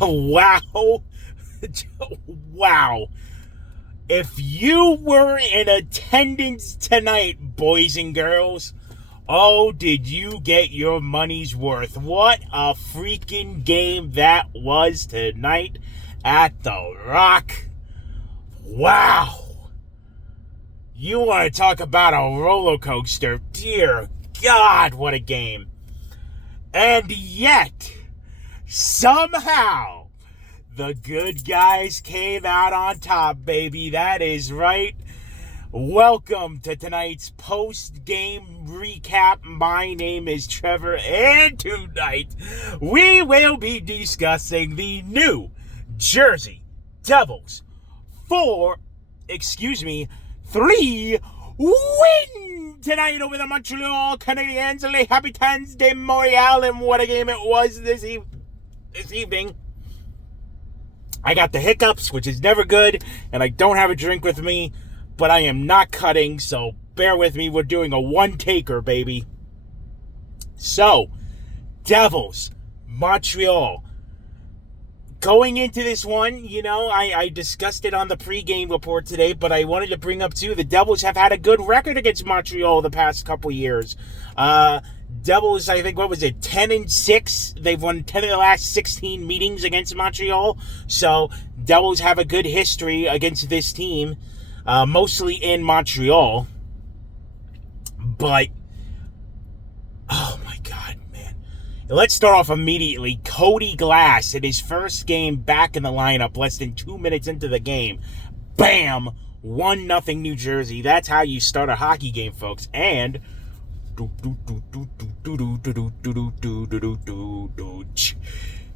Wow. Wow. If you were in attendance tonight, boys and girls, oh, did you get your money's worth? What a freaking game that was tonight at the Rock. Wow. You want to talk about a roller coaster? Dear God, what a game. And yet, somehow, the good guys came out on top, baby. That is right. Welcome to tonight's post-game recap. My name is Trevor, and tonight we will be discussing the New Jersey Devils 3 win tonight over the Montreal Canadiens. Les Habitants de Montreal, and what a game it was this evening. I got the hiccups, which is never good, and I don't have a drink with me, but I am not cutting, so bear with me. We're doing a one-taker, baby. So, Devils, Montreal. Going into this one, I discussed it on the pregame report today, but I wanted to bring up, too, the Devils have had a good record against Montreal the past couple years. Devils, I think, 10-6? They've won 10 of the last 16 meetings against Montreal. So, Devils have a good history against this team, mostly in Montreal. But, oh my God, man. Let's start off immediately. Cody Glass, in his first game back in the lineup, less than 2 minutes into the game. Bam! 1-0 New Jersey. That's how you start a hockey game, folks. And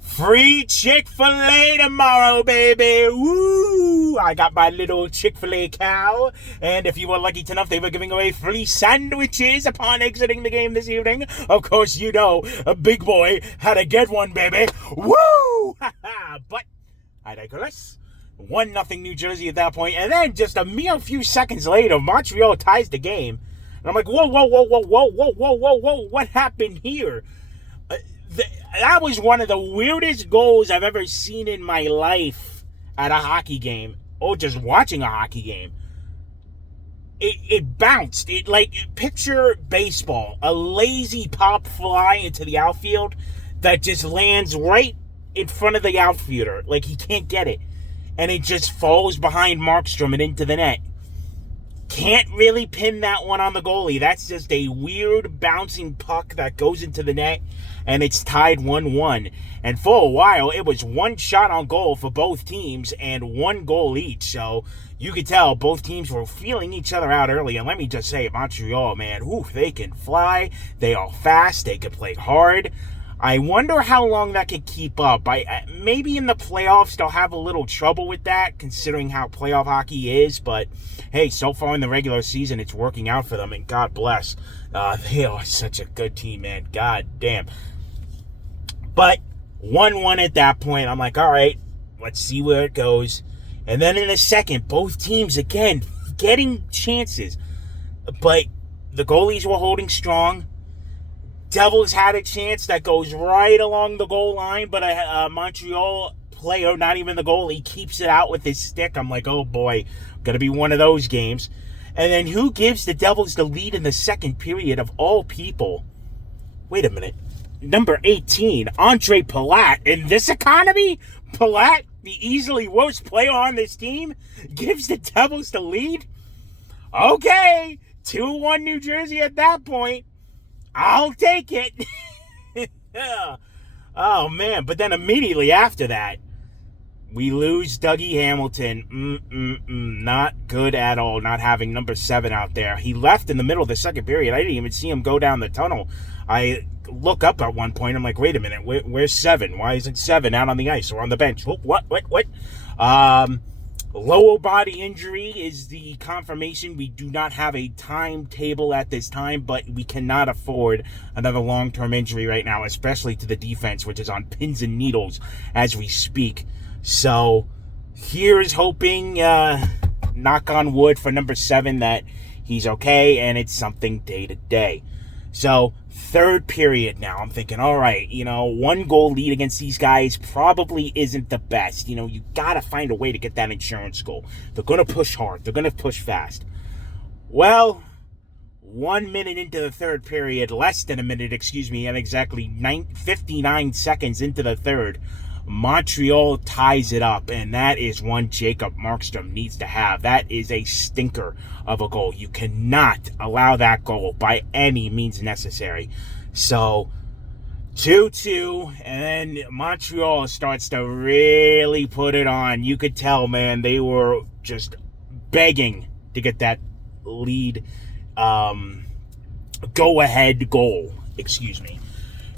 free Chick-fil-A tomorrow, baby. Woo! I got my little Chick-fil-A cow. And if you were lucky enough, they were giving away free sandwiches upon exiting the game this evening. Of course, a big boy had to get one, baby. Woo! But I digress. 1-0 New Jersey at that point. And then just a mere few seconds later, Montreal ties the game. And I'm like, whoa, what happened here? That was one of the weirdest goals I've ever seen in my life at a hockey game, or just watching a hockey game. It bounced. Picture baseball, a lazy pop fly into the outfield that just lands right in front of the outfielder. Like, he can't get it. And it just falls behind Markstrom and into the net. Can't really pin that one on the goalie. That's just a weird bouncing puck that goes into the net, and it's tied 1-1. And for a while, it was one shot on goal for both teams and one goal each. So you could tell both teams were feeling each other out early. And let me just say, Montreal, man, they can fly. They are fast. They can play hard. I wonder how long that could keep up. Maybe in the playoffs they'll have a little trouble with that, considering how playoff hockey is. But, hey, so far in the regular season, it's working out for them, and God bless. They are such a good team, man. God damn. But 1-1 at that point. I'm like, all right, let's see where it goes. And then in a second, both teams, again, getting chances. But the goalies were holding strong. Devils had a chance that goes right along the goal line, but a Montreal player, not even the goalie, keeps it out with his stick. I'm like, oh boy, gonna be one of those games. And then who gives the Devils the lead in the second period of all people? Wait a minute. Number 18, Andre Palat. In this economy, Palat, the easily worst player on this team, gives the Devils the lead? Okay, 2-1 New Jersey at that point. I'll take it. Oh, man. But then immediately after that, we lose Dougie Hamilton. Not good at all, not having number 7 out there. He left in the middle of the second period. I didn't even see him go down the tunnel. I look up at one point. I'm like, wait a minute. Where's 7? Why isn't 7 out on the ice or on the bench? Oh, what? Lower body injury is the confirmation. We do not have a timetable at this time, but we cannot afford another long-term injury right now, especially to the defense, which is on pins and needles as we speak. So here's hoping, knock on wood for number 7, that he's okay and it's something day to day. So, third period now, I'm thinking, all right, one goal lead against these guys probably isn't the best. You got to find a way to get that insurance goal. They're going to push hard. They're going to push fast. Well, 1 minute into the third period, less than a minute, and exactly 59 seconds into the third, Montreal ties it up, and that is one Jacob Markstrom needs to have. That is a stinker of a goal. You cannot allow that goal by any means necessary. So, 2-2, and then Montreal starts to really put it on. You could tell, man, they were just begging to get that lead, go-ahead goal,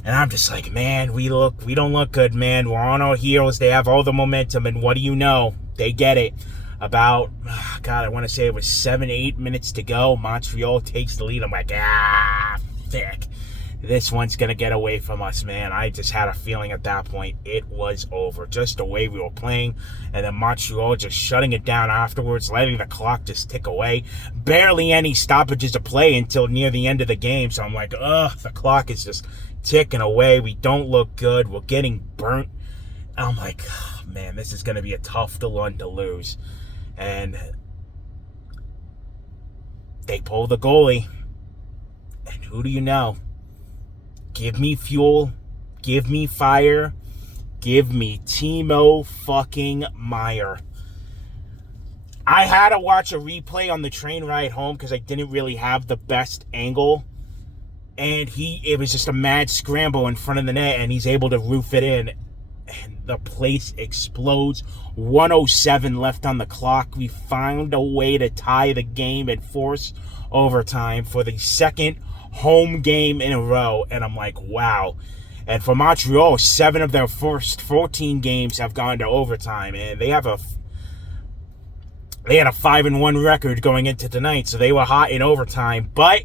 And I'm just like, man, we don't look good, man. We're on our heels. They have all the momentum, and what do you know? They get it. About, I want to say it was 7-8 minutes to go. Montreal takes the lead. I'm like, thick. This one's going to get away from us, man. I just had a feeling at that point it was over. Just the way we were playing. And then Montreal just shutting it down afterwards, letting the clock just tick away. Barely any stoppages of play until near the end of the game. So I'm like, the clock is just ticking away. We don't look good. We're getting burnt. And I'm like, man, this is going to be a tough one to lose. And they pull the goalie. And who do you know? Give me fuel. Give me fire. Give me Timo fucking Meier. I had to watch a replay on the train ride home because I didn't really have the best angle. And it was just a mad scramble in front of the net, and he's able to roof it in. And the place explodes. 1:07 left on the clock. We found a way to tie the game and force overtime for the second home game in a row. And I'm like, wow. And for Montreal, 7 of their first 14 games have gone to overtime. And they had a 5-1 record going into tonight. So they were hot in overtime. But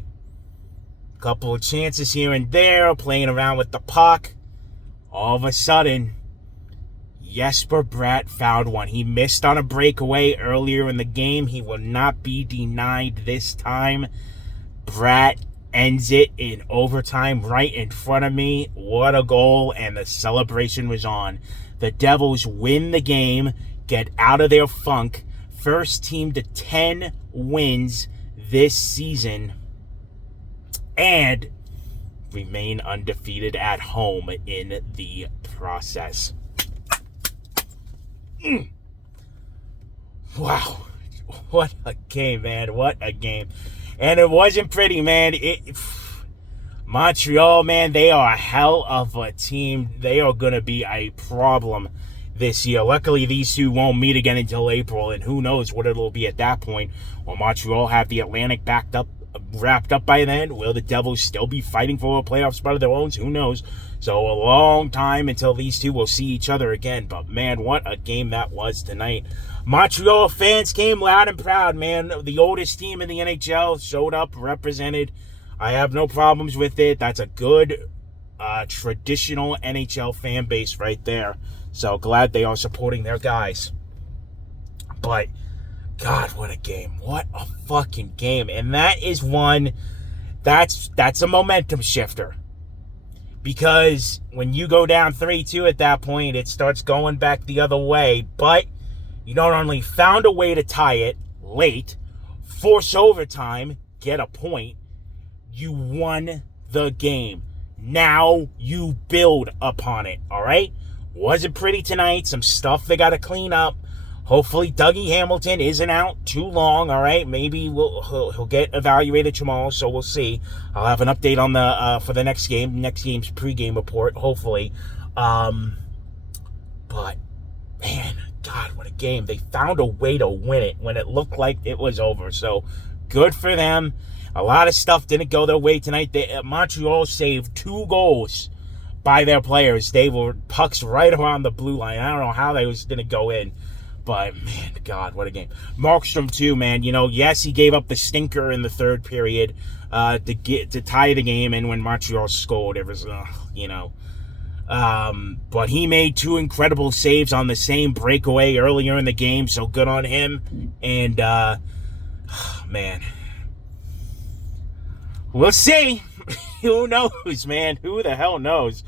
a couple of chances here and there, playing around with the puck. All of a sudden, Jesper Bratt found one. He missed on a breakaway earlier in the game. He will not be denied this time. Bratt ends it in overtime right in front of me. What a goal, and the celebration was on. The Devils win the game, get out of their funk. First team to 10 wins this season, and remain undefeated at home in the process. Wow. What a game, man. What a game. And it wasn't pretty, man. Montreal, man, they are a hell of a team. They are going to be a problem this year. Luckily, these two won't meet again until April, and who knows what it'll be at that point. Will Montreal have the Atlantic wrapped up by then? Will the Devils still be fighting for a playoff spot of their own? Who knows? So a long time until these two will see each other again. But, man, what a game that was tonight. Montreal fans came loud and proud, man. The oldest team in the NHL showed up, represented. I have no problems with it. That's a good, traditional NHL fan base right there. So glad they are supporting their guys. But, God, what a game. What a fucking game. And that is one, that's a momentum shifter. Because when you go down 3-2 at that point, it starts going back the other way. But you not only found a way to tie it late, force overtime, get a point, you won the game. Now you build upon it, all right? Wasn't pretty tonight. Some stuff they got to clean up. Hopefully Dougie Hamilton isn't out too long, all right? Maybe he'll get evaluated tomorrow, so we'll see. I'll have an update on the for the next game's pregame report, hopefully. But, man, God, what a game. They found a way to win it when it looked like it was over. So, good for them. A lot of stuff didn't go their way tonight. Montreal saved 2 goals by their players. They were pucks right around the blue line. I don't know how they was going to go in. But, man, God, what a game. Markstrom, too, man. Yes, he gave up the stinker in the third period to tie the game. And when Montreal scored, it was, but he made 2 incredible saves on the same breakaway earlier in the game. So good on him. And, man, We'll see. Who knows, man? Who the hell knows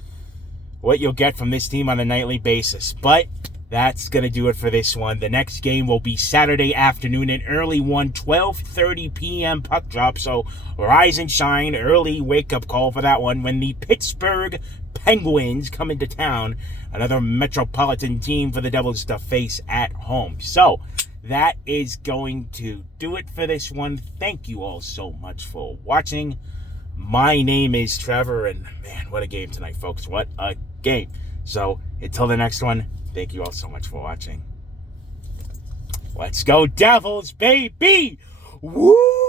what you'll get from this team on a nightly basis. But that's going to do it for this one. The next game will be Saturday afternoon, an early one, 12:30 p.m. puck drop. So rise and shine, early wake-up call for that one when the Pittsburgh Penguins come into town, another metropolitan team for the Devils to face at home. So that is going to do it for this one. Thank you all so much for watching. My name is Trevor, and man, what a game tonight, folks. What a game. So until the next one, thank you all so much for watching. Let's go Devils, baby! Woo!